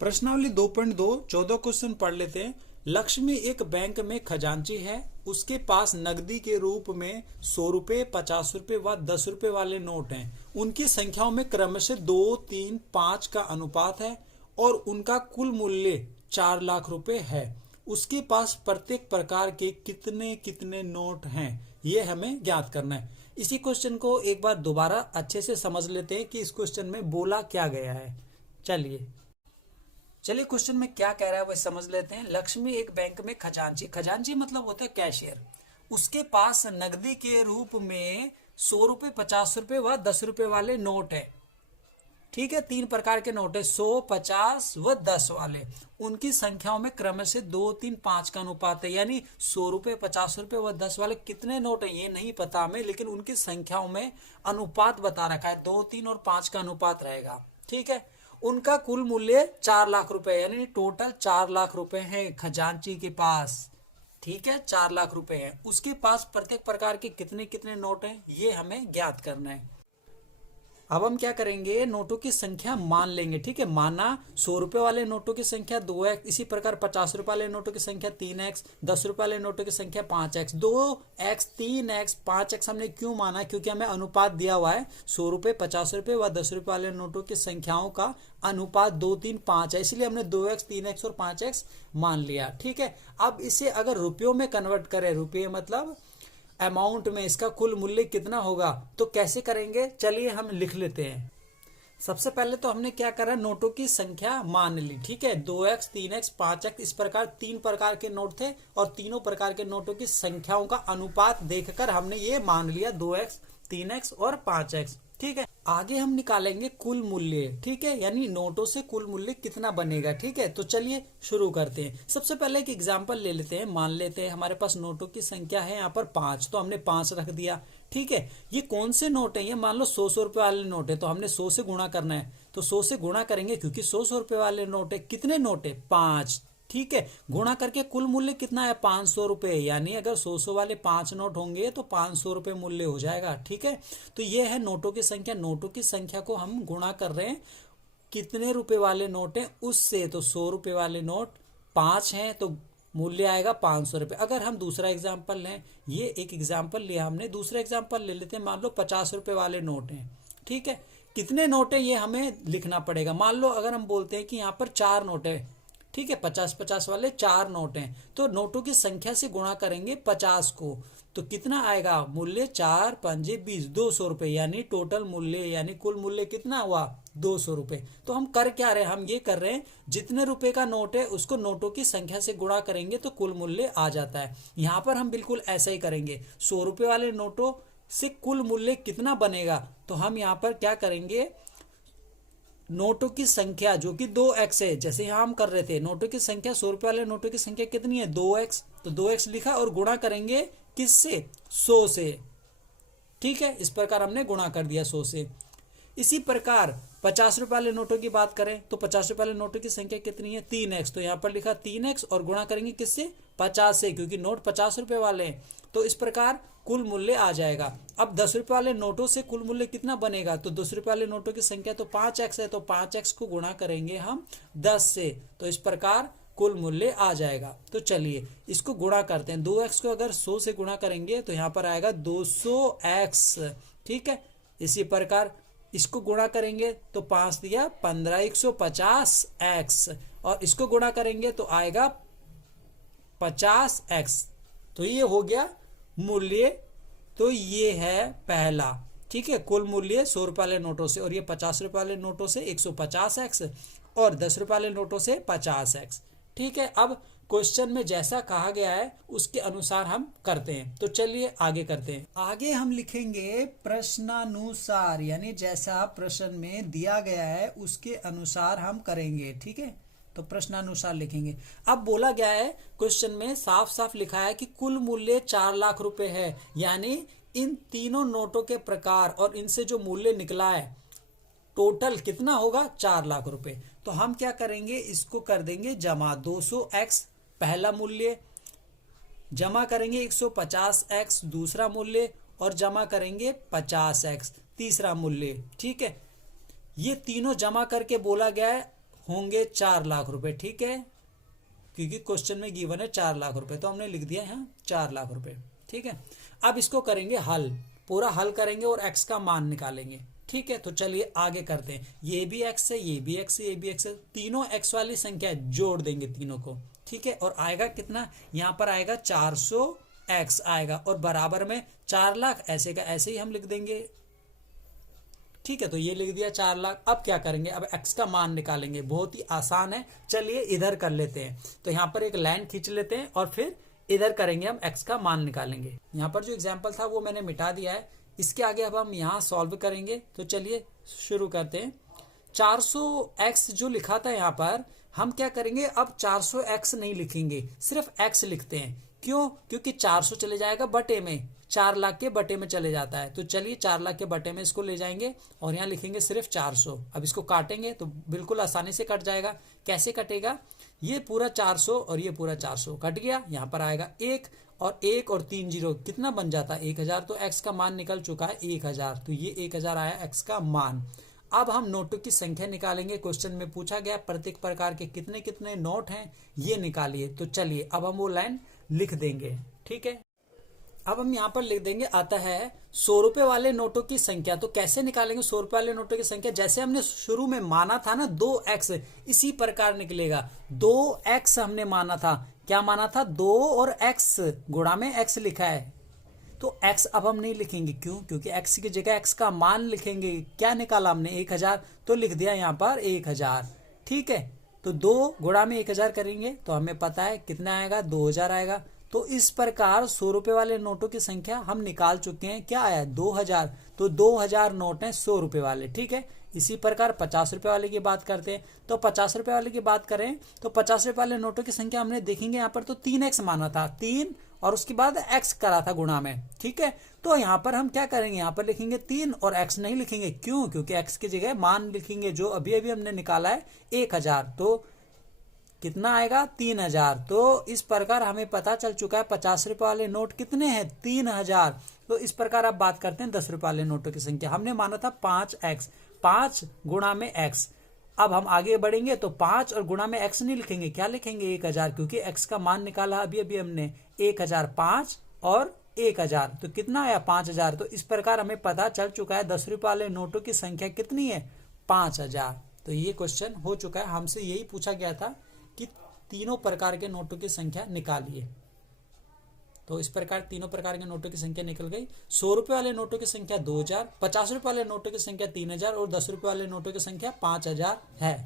प्रश्नावली 2.2 14 क्वेश्चन पढ़ लेते हैं। लक्ष्मी एक बैंक में खजांची है। उसके पास नकदी के रूप में 100 रुपए, 50 रुपए व 10 रुपए वाले नोट हैं। उनकी संख्याओं में क्रमशः 2, 3, 5 का अनुपात है और उनका कुल मूल्य 4 लाख रुपए है। उसके पास प्रत्येक प्रकार के कितने कितने नोट हैं, ये हमें ज्ञात करना है। इसी क्वेश्चन को एक बार दोबारा अच्छे से समझ लेते हैं कि इस क्वेश्चन में बोला क्या गया है। चलिए क्वेश्चन में क्या कह रहा है वह समझ लेते हैं। लक्ष्मी एक बैंक में खजांची, खजांची मतलब होता है कैशियर। उसके पास नकदी के रूप में 100 रुपए, 50 रुपए व 10 रुपए वाले नोट है। ठीक है, 3 प्रकार के नोट है, 100, 50 व 10 वाले। उनकी संख्याओं में क्रमशः 2, 3, 5 का अनुपात है। यानी 100 रुपए, 50 रुपए व 10 वाले कितने नोट है ये नहीं पता हमें, लेकिन उनकी संख्याओं में अनुपात बता रखा है, 2, 3 और 5 का अनुपात रहेगा। ठीक है, उनका कुल मूल्य 4 लाख रुपए, यानी टोटल 4 लाख रुपए हैं खजांची के पास। ठीक है, 4 लाख रुपए हैं। उसके पास प्रत्येक प्रकार के कितने कितने नोट हैं ये हमें ज्ञात करना है। अब हम क्या करेंगे, नोटों की संख्या मान लेंगे। ठीक है, माना 100 रुपए वाले नोटों की संख्या 2x, इसी प्रकार 50 रुपए वाले नोटों की संख्या 3x, 10 रुपए वाले नोटों की संख्या 5x। 2x, 3x, 5x हमने क्यों माना, क्योंकि हमें अनुपात दिया हुआ है 100 रुपए, 50 रुपए व 10 रुपए वाले नोटों की संख्याओं का अनुपात 2, 3, 5 है, इसलिए हमने 2x, 3x और 5x मान लिया। ठीक है, अब इसे अगर रुपयों में कन्वर्ट करें, रुपये मतलब अमाउंट में, इसका कुल मूल्य कितना होगा, तो कैसे करेंगे, चलिए हम लिख लेते हैं। सबसे पहले तो हमने क्या करा, नोटों की संख्या मान ली। ठीक है, 2x, 3x, 5x, इस प्रकार 3 प्रकार के नोट थे और तीनों प्रकार के नोटों की संख्याओं का अनुपात देखकर हमने ये मान लिया 2x, 3x और 5x। ठीक है, आगे हम निकालेंगे कुल मूल्य। ठीक है, यानी नोटों से कुल मूल्य कितना बनेगा। ठीक है, तो चलिए शुरू करते हैं। सबसे पहले एक एग्जांपल ले लेते हैं। मान लेते हैं हमारे पास नोटों की संख्या है यहाँ पर 5, तो हमने 5 रख दिया। ठीक है, ये कौन से नोट है, ये मान लो 100 रुपए वाले नोट है, तो हमने 100 से गुणा करना है, तो 100 से गुणा करेंगे क्योंकि 100 रुपए वाले नोट है। कितने नोट है, 5। ठीक है, गुणा करके कुल मूल्य कितना है, 500 रुपए। यानी अगर 100 वाले 5 नोट होंगे तो 500 रुपए मूल्य हो जाएगा। ठीक है, तो ये है नोटों की संख्या। नोटों की संख्या को हम गुणा कर रहे हैं कितने रुपए वाले नोट हैं उससे, तो 100 रुपए वाले नोट 5 हैं तो मूल्य आएगा 500 रुपए। अगर हम दूसरा एग्जाम्पल लें, ये एक एग्जाम्पल लिया हमने, दूसरा एग्जाम्पल ले लेते हैं। मान लो 50 रुपए वाले नोट हैं। ठीक है, कितने नोट है ये हमें लिखना पड़ेगा। मान लो अगर हम बोलते हैं कि यहाँ पर 4 नोट है। ठीक है, 50-50 वाले 4 नोट हैं, तो नोटों की संख्या से गुणा करेंगे 50 को, तो कितना आएगा मूल्य, 4 पंजे 20, 200 रुपए। यानी टोटल मूल्य यानी कुल मूल्य कितना हुआ, 200 रुपए। तो हम कर क्या रहे हैं, हम ये कर रहे हैं जितने रुपए का नोट है उसको नोटों की संख्या से गुणा करेंगे तो कुल मूल्य आ जाता है। यहाँ पर हम बिल्कुल ऐसा ही करेंगे। 100 रुपए वाले नोटों से कुल मूल्य कितना बनेगा, तो हम यहाँ पर क्या करेंगे, नोटों की संख्या जो कि 2x है, जैसे यहां हम कर रहे थे, नोटों की संख्या 100 रुपए वाले नोटों की संख्या कितनी है, 2x, तो 2x लिखा और गुणा करेंगे किससे, 100 से। ठीक है, इस प्रकार हमने गुणा कर दिया 100 से। इसी प्रकार 50 रुपए वाले नोटों की बात करें तो 50 रुपए वाले नोटों की संख्या कितनी है, 3x, तो यहाँ पर लिखा 3x और गुणा करेंगे किससे, 50 से, क्योंकि नोट 50 रुपए वाले हैं। तो इस प्रकार कुल मूल्य आ जाएगा। अब 10 रुपए वाले नोटों से कुल मूल्य कितना बनेगा, तो 10 रुपए वाले नोटों की संख्या तो 5x है, तो 5x को गुणा करेंगे हम 10 से, तो इस प्रकार कुल मूल्य आ जाएगा। तो चलिए इसको गुणा करते हैं। 2x को अगर 100 से गुणा करेंगे तो यहाँ पर आएगा 200x। ठीक है, इसी प्रकार इसको गुणा करेंगे तो 5 दिया 15, 150x, और इसको गुणा करेंगे तो आएगा 50x। तो ये हो गया मूल्य। तो ये है पहला। ठीक है, कुल मूल्य 100 रुपए वाले नोटों से, और ये 50 रुपए वाले नोटों से 150x और 10 रुपए वाले नोटों से 50x। ठीक है, अब क्वेश्चन में जैसा कहा गया है उसके अनुसार हम करते हैं। तो चलिए आगे करते हैं। आगे हम लिखेंगे प्रश्नानुसार, यानी जैसा प्रश्न में दिया गया है उसके अनुसार हम करेंगे। ठीक है, तो प्रश्नानुसार लिखेंगे। अब बोला गया है क्वेश्चन में, साफ साफ लिखा है कि कुल मूल्य 4 लाख रुपए है, यानी इन तीनों नोटों के प्रकार और इनसे जो मूल्य निकला है टोटल कितना होगा, 4 लाख रुपए। तो हम क्या करेंगे, इसको कर देंगे जमा, 200x पहला मूल्य, जमा करेंगे 150x दूसरा मूल्य, और जमा करेंगे 50x तीसरा मूल्य। ठीक है, ये तीनों जमा करके बोला गया है होंगे 4 लाख रुपए, ठीक है, क्योंकि क्वेश्चन में गिवन है 4 लाख रुपए, तो हमने लिख दिया यहाँ 4 लाख रुपए, ठीक है। अब इसको करेंगे हल, पूरा हल करेंगे और x का मान निकालेंगे, ठीक है। तो चलिए आगे करते हैं। ये भी x है, ये भी x है, ये भी x है, तीनों x वाली संख्या जोड़ देंगे तीनों को, ठीक है। और आएगा कितना, यहाँ पर आएगा 400x आएगा, और बराबर में 4 लाख, ऐसे का ऐसे ही हम लिख देंगे, ठीक है। तो ये लिख दिया 4 लाख। अब क्या करेंगे, अब x का मान निकालेंगे, बहुत ही आसान है। चलिए इधर कर लेते हैं, तो यहाँ पर एक लाइन खींच लेते हैं और फिर इधर करेंगे, हम x का मान निकालेंगे। यहाँ पर जो एग्जाम्पल था वो मैंने मिटा दिया है, इसके आगे अब हम यहाँ सॉल्व करेंगे। तो चलिए शुरू करते हैं। 400x जो लिखा था यहाँ पर, हम क्या करेंगे, अब 400x नहीं लिखेंगे, सिर्फ x लिखते हैं। क्यों, क्योंकि 400 चले जाएगा बटे में, 4 लाख के बटे में चले जाता है। तो चलिए 4 लाख के बटे में इसको ले जाएंगे और यहाँ लिखेंगे सिर्फ 400। अब इसको काटेंगे तो बिल्कुल आसानी से कट जाएगा। कैसे कटेगा, ये पूरा 400 और ये पूरा 400 कट गया। यहाँ पर आएगा 1 और 1 और 3 जीरो, कितना बन जाता है 1000। तो x का मान निकल चुका है 1000, तो ये 1000 आया x का मान। अब हम नोटों की संख्या निकालेंगे। क्वेश्चन में पूछा गया प्रत्येक प्रकार के कितने कितने नोट हैं, ये निकालिए। तो चलिए अब हम वो लाइन लिख देंगे, ठीक है। अब हम यहाँ पर लिख देंगे, आता है 100 रुपए वाले नोटों की संख्या। तो कैसे निकालेंगे 100 रुपए वाले नोटों की संख्या, जैसे हमने शुरू में माना था ना 2x, इसी प्रकार निकलेगा। 2x हमने माना था, क्या माना था, 2 और x, गुणा में x लिखा है। तो x अब हम नहीं लिखेंगे, क्यों, क्योंकि x की जगह x का मान लिखेंगे। क्या निकाला हमने 1000, तो लिख दिया यहाँ पर 1000, ठीक है। तो 2 गुणा में 1000 करेंगे तो हमें पता है कितना आएगा, 2000 आएगा। तो इस प्रकार 100 रुपए वाले नोटों की संख्या हम निकाल चुके हैं। क्या आया, 2000। तो 2000 नोट हैं 100 रुपए वाले, ठीक है। इसी प्रकार 50 रुपए वाले की बात करते हैं। तो 50 रुपए वाले की बात करें तो 50 रुपए वाले नोटों की संख्या हमने देखेंगे यहाँ पर, तो 3x माना था, 3 और उसके बाद x करा था गुणा में, ठीक है। तो यहाँ पर हम क्या करेंगे, यहाँ पर लिखेंगे 3 और x नहीं लिखेंगे। क्यों, क्योंकि x की जगह मान लिखेंगे जो अभी अभी हमने निकाला है 1000। तो कितना आएगा, 3000। तो इस प्रकार हमें पता चल चुका है 50 रुपए वाले नोट कितने हैं, 3000। तो इस प्रकार अब बात करते हैं 10 रुपए वाले नोटों की संख्या। हमने माना था 5x, 5 गुणा में x। अब हम आगे बढ़ेंगे तो 5 और गुणा में x नहीं लिखेंगे, क्या लिखेंगे 1000, क्योंकि x का मान निकाला अभी अभी हमने 1000, 5 और 1000, तो कितना आया 5000। तो इस प्रकार हमें पता चल चुका है 10 रुपए वाले नोटों की संख्या कितनी है, 5000। तो ये क्वेश्चन हो चुका है, हमसे यही पूछा गया था कि तीनों प्रकार के नोटों की संख्या निकालिए। तो इस प्रकार तीनों प्रकार के नोटों की संख्या निकल गई। 100 रुपए वाले नोटों की संख्या 2000, 50 रुपए वाले नोटों की संख्या 3000 और 10 रुपए वाले नोटों की संख्या 5000 है।